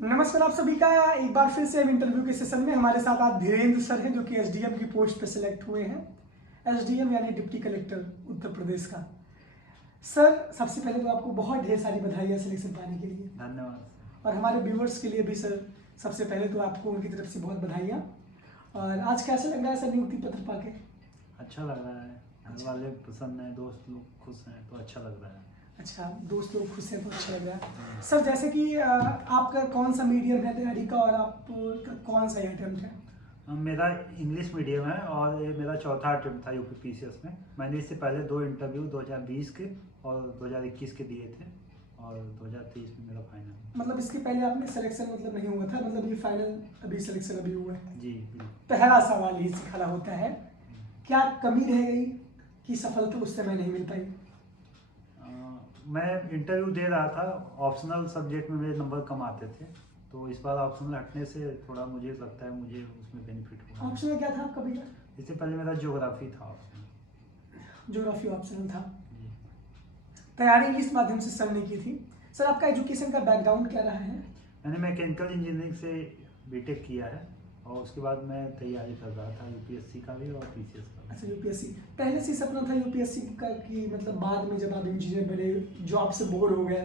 नमस्कार आप सभी का एक बार फिर से इंटरव्यू के सेशन में हमारे साथ आज धीरेन्द्र सर हैं जो कि एसडीएम की पोस्ट पे सिलेक्ट हुए हैं। एसडीएम यानी डिप्टी कलेक्टर उत्तर प्रदेश का। सर सबसे पहले तो आपको बहुत ढेर सारी बधाइयाँ सिलेक्शन पाने के लिए। धन्यवाद। और हमारे व्यूवर्स के लिए भी सर सबसे पहले तो आपको उनकी तरफ से बहुत बधाइयाँ। और आज कैसे लग रहा है सर नियुक्ति पत्र पाके? अच्छा लग रहा है, घर वाले पसंद हैं, दोस्त लोग खुश हैं तो अच्छा लग रहा है। अच्छा, दोस्त लोग खुश हैं तो अच्छा लग रहा है। सर जैसे कि आपका कौन सा मीडियम है तैयारी का और आपका कौन सा अटेम्प्ट है? मेरा इंग्लिश मीडियम है और ये मेरा चौथा अटेम्प्ट था यूपी पीसीएस में। मैंने इससे पहले 2 इंटरव्यू 2020 के और 2021 के दिए थे और 2023 में मेरा फाइनल। मतलब इसके पहले आपने सिलेक्शन मतलब नहीं हुआ था, मतलब ये फाइनल अभी सिलेक्शन अभी हुआ है? जी बिल्कुल। पहला सवाल ही से खड़ा होता है, क्या कमी रह गई कि सफलता उस समय नहीं मिल पाई? मैं इंटरव्यू दे रहा था, ऑप्शनल सब्जेक्ट में मेरे नंबर कम आते थे, तो इस बार ऑप्शनल हटने से थोड़ा मुझे लगता है मुझे उसमें बेनिफिट हुआ। ऑप्शनल क्या था आपका भैया? इससे पहले मेरा ज्योग्राफी था ऑप्शनल। ज्योग्राफी ऑप्शनल था। जी। तैयारी किस माध्यम से सर ने की थी? सर आपका एजुकेशन का बैकग्राउंड क्या रहा है? मैंने मैकेनिकल इंजीनियरिंग से बीटेक किया है और उसके बाद मैं तैयारी कर रहा था यूपीएससी का भी और पीसीएस का भी। अच्छा, यूपीएससी पहले से ही सपना था यूपीएससी का कि मतलब बाद में जब आप इंजीनियर बने जॉब से बोर हो गए?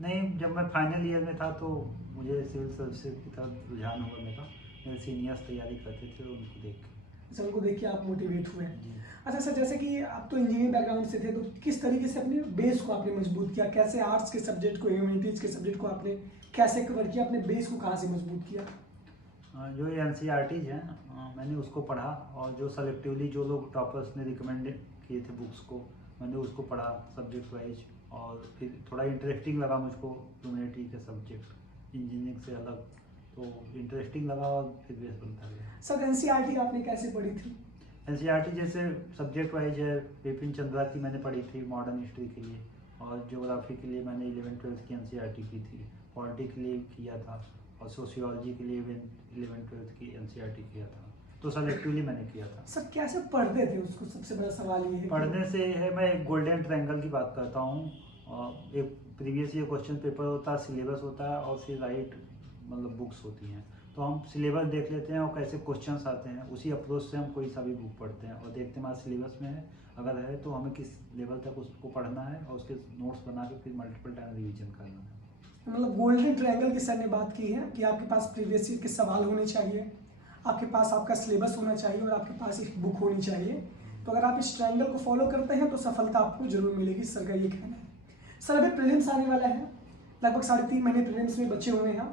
नहीं, जब मैं फाइनल ईयर में था तो मुझे सिविल सर्विसेज की तरफ रुझान हुआ मेरा। मेरे सीनियर्स तैयारी करते थे उनको देख के। अच्छा, उनको देख के आप मोटिवेट हुए हैं। जी। अच्छा सर, जैसे कि आप तो इंजीनियरिंग बैकग्राउंड से थे तो किस तरीके से अपने बेस को आपने मजबूत किया? कैसे आर्ट्स के सब्जेक्ट को, ह्यूमैनिटीज के सब्जेक्ट को आपने कैसे कवर किया? अपने बेस को कहाँ से मजबूत किया? जो ये एनसीईआरटीज हैं मैंने उसको पढ़ा और जो सेलेक्टिवली जो लोग टॉपर्स ने रिकमेंड किए थे बुक्स को मैंने उसको पढ़ा सब्जेक्ट वाइज। और फिर थोड़ा इंटरेस्टिंग लगा मुझको ह्यूमैनिटी के सब्जेक्ट इंजीनियरिंग से अलग, तो इंटरेस्टिंग लगा और फिर बेस बनता गया। सर एनसीईआरटी आपने कैसे पढ़ी थी? एनसीईआरटी जैसे सब्जेक्ट वाइज है, बिपिन चंद्रा की मैंने पढ़ी थी मॉडर्न हिस्ट्री के लिए, और ज्योग्राफी के लिए मैंने 11th-12th की एनसीईआरटी की थी, पॉलिटी के लिए किया था और सोशियोलॉजी के लिए 11th-12th की एनसीईआरटी किया था। तो सेलेक्टिवली मैंने किया था। सर कैसे पढ़ते थे उसको? सबसे बड़ा सवाल ये है। पढ़ने से है, मैं एक गोल्डन ट्रायंगल की बात करता हूँ। एक प्रीवियस ईयर क्वेश्चन पेपर होता है, सिलेबस होता है और फिर राइट मतलब बुक्स होती हैं। तो हम सिलेबस देख लेते हैं और कैसे क्वेश्चंस आते हैं, उसी अप्रोच से हम कोई सा भी बुक पढ़ते हैं और देखते हैं हमारे सिलेबस में है, अगर है तो हमें किस लेवल तक उसको पढ़ना है और उसके नोट्स बना के फिर मल्टीपल टाइम रिवीजन करना है। मतलब गोल्डन ट्रायंगल की सर ने बात की है कि आपके पास प्रीवियस ईयर के सवाल होने चाहिए, आपके पास आपका सिलेबस होना चाहिए और आपके पास एक बुक होनी चाहिए। तो अगर आप इस ट्रायंगल को फॉलो करते हैं तो सफलता आपको जरूर मिलेगी, सर का ये कहना है। सर अभी प्रीलिम्स आने वाला है, लगभग 3.5 महीने प्रीलिम्स में बचे हुए हैं।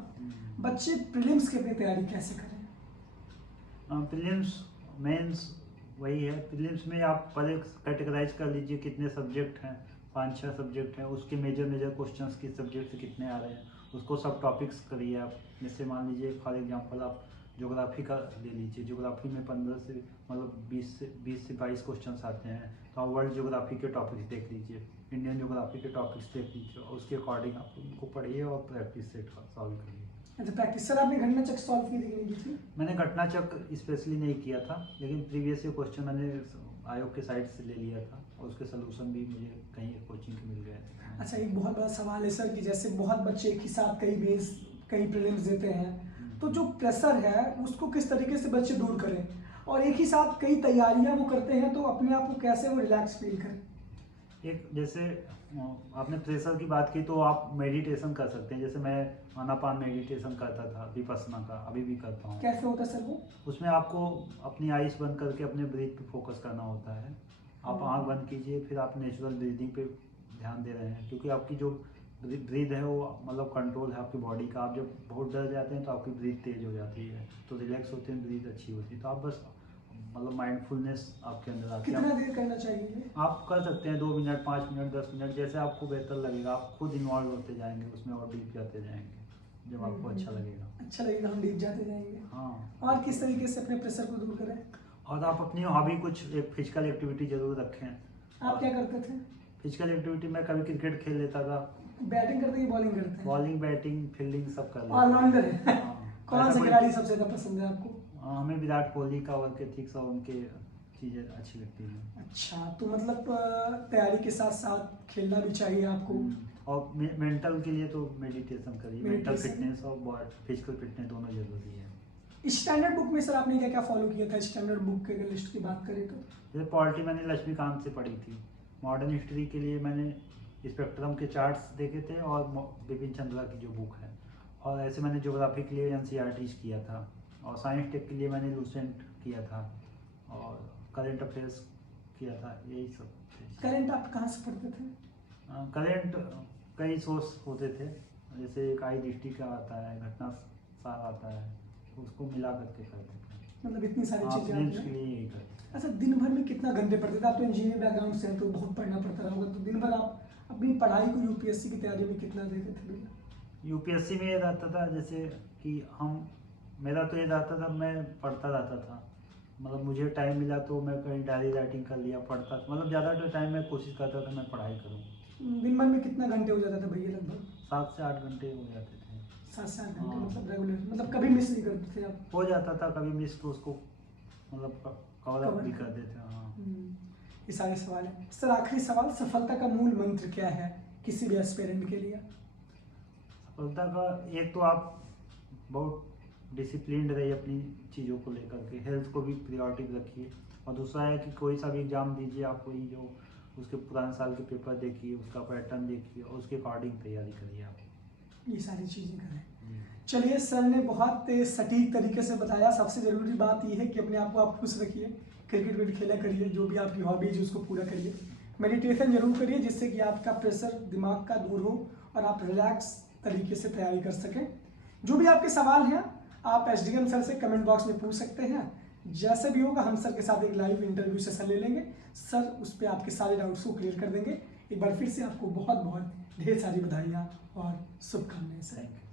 बच्चे प्रीलिम्स की अपनी तैयारी कैसे करें? प्रीलिम्स मेंस वही है। प्रीलिम्स में आप पहले कैटेगराइज कर लीजिए कितने सब्जेक्ट हैं, 5-6 सब्जेक्ट हैं, उसके मेजर क्वेश्चंस किस सब्जेक्ट से कितने आ रहे हैं, उसको सब टॉपिक्स करिए आप। जैसे मान लीजिए फॉर एग्जांपल आप ज्योग्राफी का ले लीजिए, ज्योग्राफी में 15 से मतलब 20 से 22 क्वेश्चंस आते हैं, तो आप वर्ल्ड ज्योग्राफी के टॉपिक्स देख लीजिए, इंडियन ज्योग्राफी के टॉपिक्स देख लीजिए और उसके अकॉर्डिंग आप उनको पढ़िए और प्रैक्टिस से सॉल्व करिए। अच्छा, प्रैक्टिस। सर आपने घटना चक्र सॉल्व की थी कि नहीं की थी? मैंने घटना चक्र स्पेशली नहीं किया था, लेकिन प्रीवियस ईयर क्वेश्चन मैंने आयोग के साइट से ले लिया था और उसके सोल्यूशन भी मुझे कहीं कोचिंग के मिल गए थे। अच्छा, एक बहुत बड़ा सवाल है सर कि जैसे बहुत बच्चे एक ही साथ कई मेंस कई प्रीलिम्स देते हैं, तो जो प्रेशर है उसको किस तरीके से बच्चे दूर करें? और एक ही साथ कई तैयारियां वो करते हैं तो अपने आप को कैसे वो रिलैक्स फील करें? एक जैसे आपने प्रेशर की बात की तो आप मेडिटेशन कर सकते हैं। जैसे मैं आनापान मेडिटेशन करता था, विपस्सना का, अभी भी करता हूँ। कैसे होता है सर वो? उसमें आपको अपनी आइज बंद करके अपने ब्रीथ पे फोकस करना होता है। आप आंख बंद कीजिए, फिर आप नेचुरल ब्रीदिंग पे ध्यान दे रहे हैं, क्योंकि आपकी जो ब्रीथ है वो मतलब कंट्रोल है आपकी बॉडी का। आप जब बहुत डर जाते हैं तो आपकी ब्रीथ तेज हो जाती है, तो रिलैक्स होते हैं, ब्रीथ अच्छी होती है। तो आप बस मतलब माइंडफुलनेस आपके अंदर आती है। कितना देर करना चाहिए? आप कर सकते हैं 2 मिनट, 5 मिनट, 10 मिनट, जैसे आपको बेहतर लगेगा। आप खुद इन्वॉल्व होते जाएंगे उसमें और डीप जाते जाएंगे जब आपको अच्छा लगेगा। अच्छा लगेगा, हम डीप जाते जाएंगे। हाँ। और किस तरीके से अपने प्रेशर को दूर करें? और आप अपनी हॉबी कुछ एक फिजिकल एक्टिविटी जरूर रखें। आप क्या करते थे? फिजिकल एक्टिविटी में कभी क्रिकेट खेल लेता था। बैटिंग करते हैं बॉलिंग करते हैं? बॉलिंग, बैटिंग, फील्डिंग सब कर लेता ऑलराउंडर है। हाँ। कौन ऐसा सा कोई- खिलाड़ी सबसे ज्यादा पसंद है आपको? हमें विराट कोहली का वर्क एथिक्स और उनके चीज़ें अच्छी लगती हैं। अच्छा, तो मतलब तैयारी के साथ साथ खेलना भी चाहिए आपको। और मेंटल के लिए तो मेडिटेशन करिए, मेंटल Meditation। फिटनेस और फिजिकल फिटनेस दोनों जरूरी है। स्टैंडर्ड बुक में सर आपने क्या क्या फॉलो किया था? स्टैंडर्ड बुक के अगर लिस्ट की बात करें तो जैसे पॉलिटी मैंने लक्ष्मीकांत से पढ़ी थी, मॉडर्न हिस्ट्री के लिए मैंने स्पेक्ट्रम के चार्ट्स देखे थे और बिपिन चंद्रा की जो बुक है, और ऐसे मैंने ज्योग्राफी के लिए एनसीईआरटीज किया था, और साइंस टेक के लिए मैंने लूसेंट किया था, और करंट अफेयर्स किया था, यही सब थे। करंट आप कहाँ से पढ़ते थे? करंट कई सोर्स होते थे, जैसे एक आई दृष्टि का आता है, घटना सार आता है, उसको मिला करके करते थे। मतलब इतनी सारी चीजें प्रिलिम्स आपने। के लिए यही करते थे। अच्छा, दिन भर में कितना घंटे पढ़ते थे? आप तो इंजीनियरिंग बैकग्राउंड से हैं तो बहुत पढ़ना पड़ता रहा होगा, तो दिन भर आप अपनी पढ़ाई को यूपीएससी की तैयारी में कितना देते थे भैया? यूपीएससी में ये रहता था जैसे कि मेरा तो ये रहता था, मैं पढ़ता रहता था, मतलब मुझे टाइम मिला तो मैं कहीं डायरी राइटिंग कर लिया, पढ़ता, मतलब ज़्यादा टाइम मैं कोशिश करता था मैं पढ़ाई करूँ। दिन भर में कितना घंटे हो जाता था भैया लगभग? 7 से 8 घंटे हो जाते थे। 7 से 8 घंटे, हाँ। मतलब रेगुलर, मतलब कभी मिस नहीं करते थे आप? हो जाता था कभी मिस, तो उसको मतलब कवर अप भी कर देते। हाँ। ये सारे सवाल हैं सर। आखिरी सवाल, सफलता का मूल मंत्र क्या है किसी भी एस्पिरेंट के लिए? सफलता का एक तो आप बहुत डिसिप्लिन्ड रहिए अपनी चीज़ों को लेकर के, हेल्थ को भी प्रायोरिटी रखिए, और दूसरा है कि कोई सा भी एग्ज़ाम दीजिए, आप वही जो उसके पुराने साल के पेपर देखिए, उसका पैटर्न देखिए और उसके अकॉर्डिंग तैयारी करिए आप। ये सारी चीज़ें करें। चलिए, सर ने बहुत सटीक तरीके से बताया। सबसे ज़रूरी बात यह है कि अपने आप को आप खुश रखिए, क्रिकेट विकेट खेला करिए, जो भी आपकी हॉबीज है उसको पूरा करिए, मेडिटेशन जरूर करिए जिससे कि आपका प्रेशर दिमाग का दूर हो और आप रिलैक्स तरीके से तैयारी कर सकें। जो भी आपके सवाल हैं आप एसडीएम सर से कमेंट बॉक्स में पूछ सकते हैं। जैसे भी होगा हम सर के साथ एक लाइव इंटरव्यू सेशन ले लेंगे, सर उस पर आपके सारे डाउट्स को क्लियर कर देंगे। एक बार फिर से आपको बहुत बहुत ढेर सारी बधाइयाँ और शुभकामनाएं सर। Thank you.